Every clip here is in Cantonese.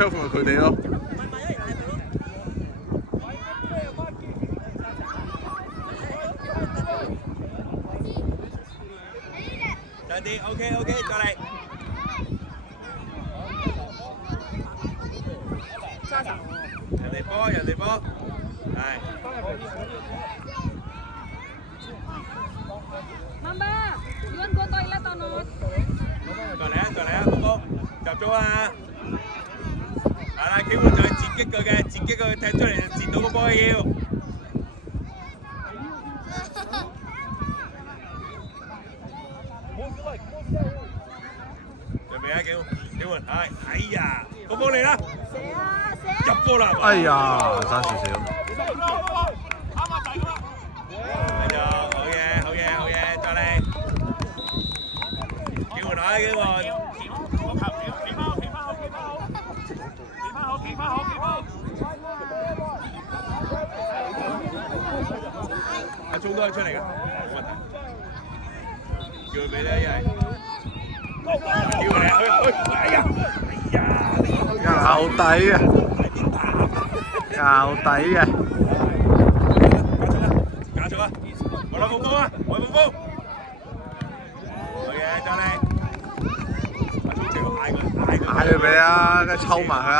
12咪佢哋咯。再啲 ，OK， 再嚟。人哋波，係。Mamba, Yuan go toilet or not? 再嚟啊，寶寶，集中啊！係啦，機會就係截擊佢嘅，截擊佢踢出嚟，截到個波要。準備啊，幾換，係，哎呀，寶寶嚟啦！入波啦！哎呀，爭少少。好嘢，再嚟。幾換啊，幾換。阿聰都係出嚟㗎，冇問題。叫佢俾咧，一係。叫佢嚟，哎呀！咬底啊！咬底嘅。加速啊！我攞風啊！我風風。好嘢，再嚟。阿聰直頭嗌佢俾啊，梗係抽埋佢啊！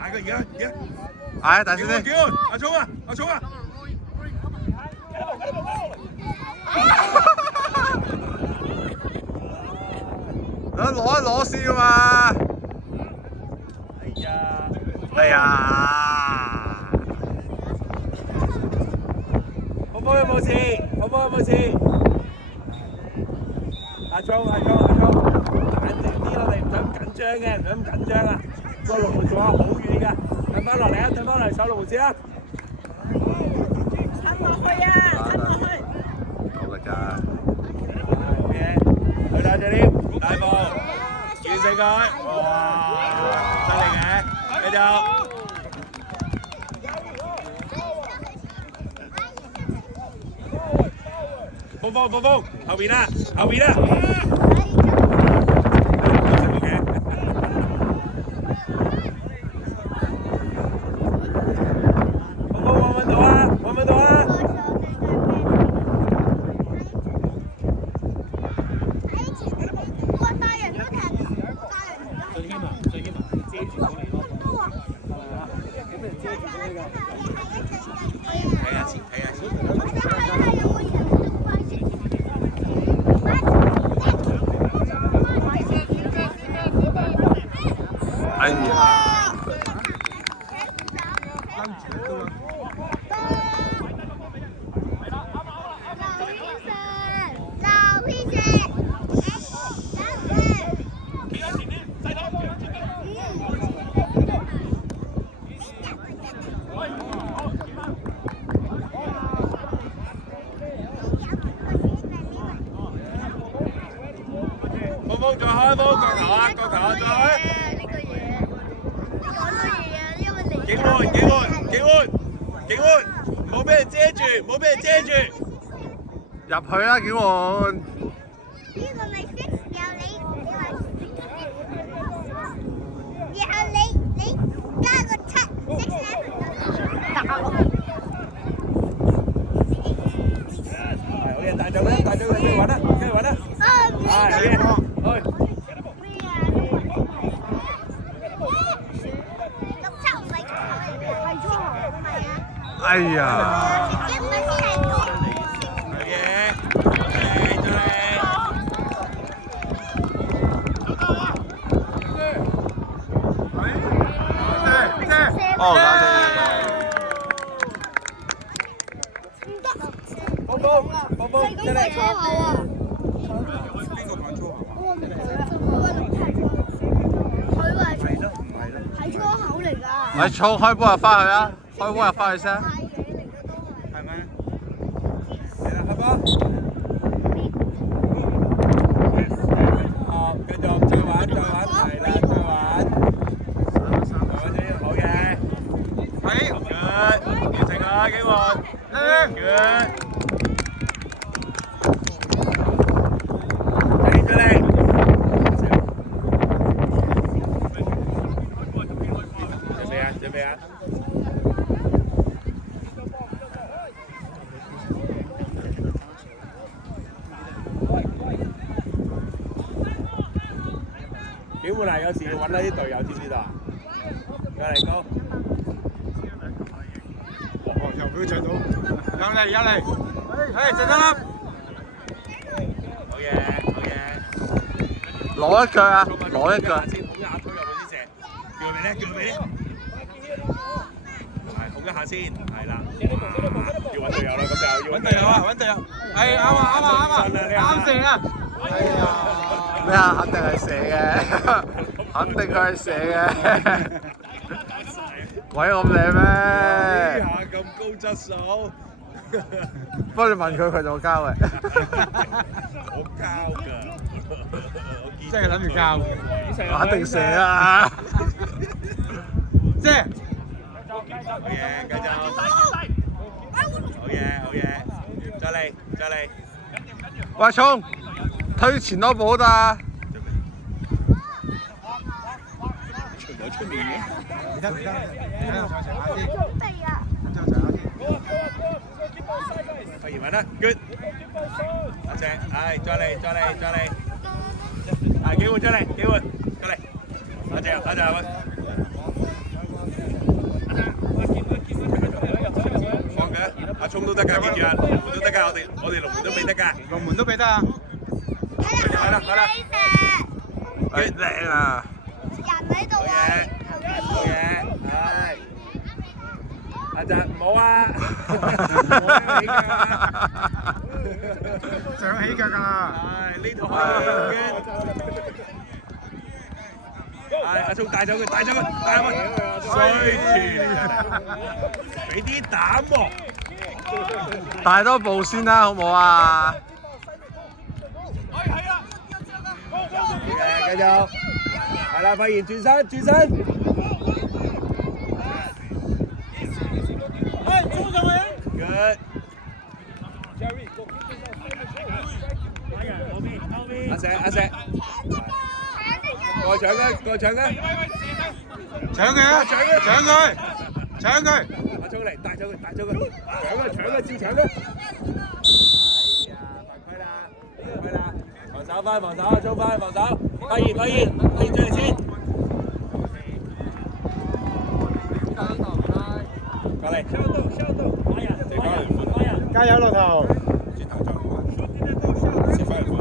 嗌佢而家。嗌大聲啲！叫阿聰啊！攞一攞先㗎嘛！哎呀！寶寶有冇事？阿聰，冷靜啲啦，你唔使咁緊張嘅，唔使咁緊張啊！個龍門仲有好遠㗎，褪翻落嚟啊！褪翻嚟守龍門先啊！撐落去啊！夠力㗎！好嘢，去啦，謝添，大步，完成佢，哇，犀利嘅，繼續。風，後邊啦！揾到啊！最起碼遮住到你咯。睇下先。哎呀！風再開波，角球啊，再開！警換，唔好俾人遮住！入去啦，警換！呢個咪識有你話然後你加個7 好嘢，大將佢，繼續玩啦！好嘢，去！哎呀！哦，寶寶，真係粗口啊！邊個講粗口啊？佢話係粗口嚟㗎。咪粗開波入翻去啊！開波入翻去先。係咪？嚟啦，開波！好，繼續再玩，係啦，再玩。好嘅。係。完成啦，幾換？good。備啊！點會係有時要揾下啲隊友知唔知道啊？過嚟高！哦，又俾佢搶到，有嚟，係食得啦！好嘢，好嘢！攞一腳啊！攞一腳！先捧一下推入去先射，叫佢未咧？叫佢未咧？係捧一下先，係啦。要揾隊友啦，咁就要揾隊友啊！揾隊友，係啱啊！啱射啊！咩啊？肯定係射嘅，肯定佢係射嘅。鬼咁靚咩？呢下咁高質素，不過你問佢，佢就交嘅。我交㗎，即係諗住交，肯定射啊！即係。好嘢，繼續。好嘢，再嚟。喂，衝！推前多步得啊！除咗出面嘅，唔得，上下先。可以玩啦 ，good。阿正，再嚟。機會，再嚟。阿正，放嘅，阿聰都得㗎，記住啊，龍門都得㗎，我哋龍門都俾得㗎，龍門都俾得啊。係啦，靚啊！人喺度啊！好嘢，係。阿澤唔好啊！想起腳㗎啦！係呢度嘅。係阿聰帶走佢，帶入去，衰錢真係，俾啲膽喎！帶多步先啦，好唔好啊？繼續，係啦，發現轉身。Good。阿石，過搶佢！搶佢！阿聰嚟，帶走佢！搶佢！照搶佢！哎呀，犯規啦！防守，阿聰翻防守，發現追嚟先。過嚟，加油，駱頭！轉頭再先翻嚟防。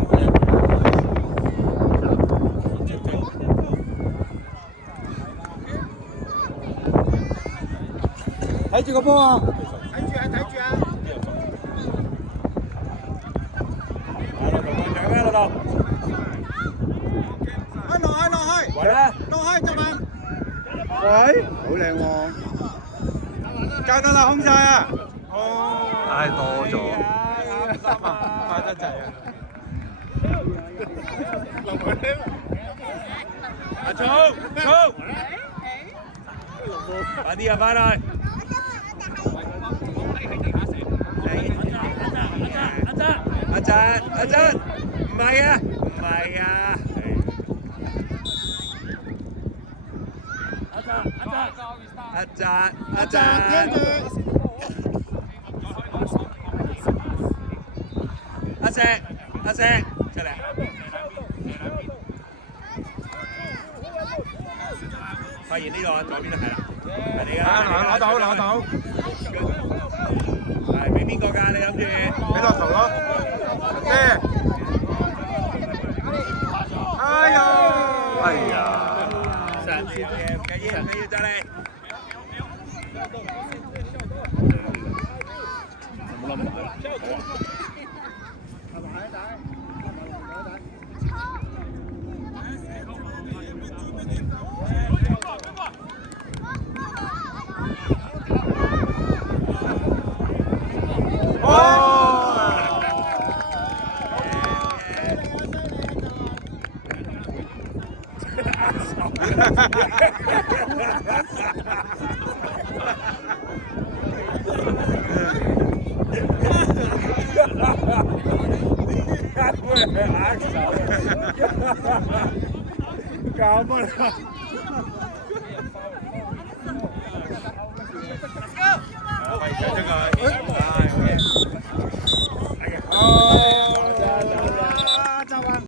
睇住個波啊！睇住啊！老豆，落去！喂啦！落去執啊！喂，好靚喎！交得啦，空晒啊！哦，太多咗。快得滯啊！阿聰，快啲入翻去！阿澤，唔係啊！阿澤，聽住。阿石，出嚟。發現呢度啊，左邊係啦，係你㗎。攞到。係俾邊個㗎？你諗住？俾駱駝咯。哎呀！上次嘅唔緊要，再嚟。搞乜啊？快搶出佢。